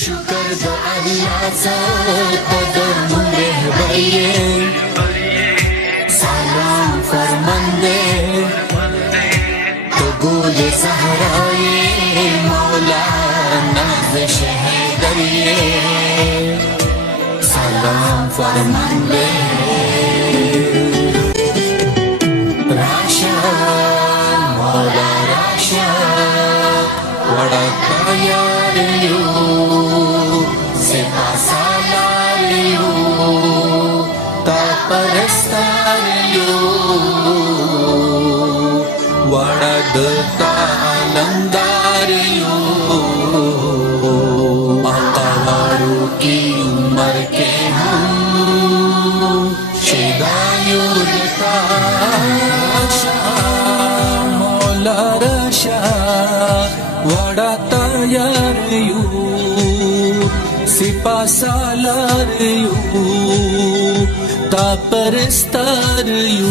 شکر دو اللہ قدم رہبریے سلام فرمندے تو گول زہرائے مولا نازش حیدریے سلام فرمندے راشا مولا راشا وڑا تیاریو سپا سالاریو تا پرستاریو وڑا دتا لنداریو آقا وارو کی عمر کے ہم شیدایو دتا مولا راشا وڑا تیاریو سپا سالاریو تا پرستاریو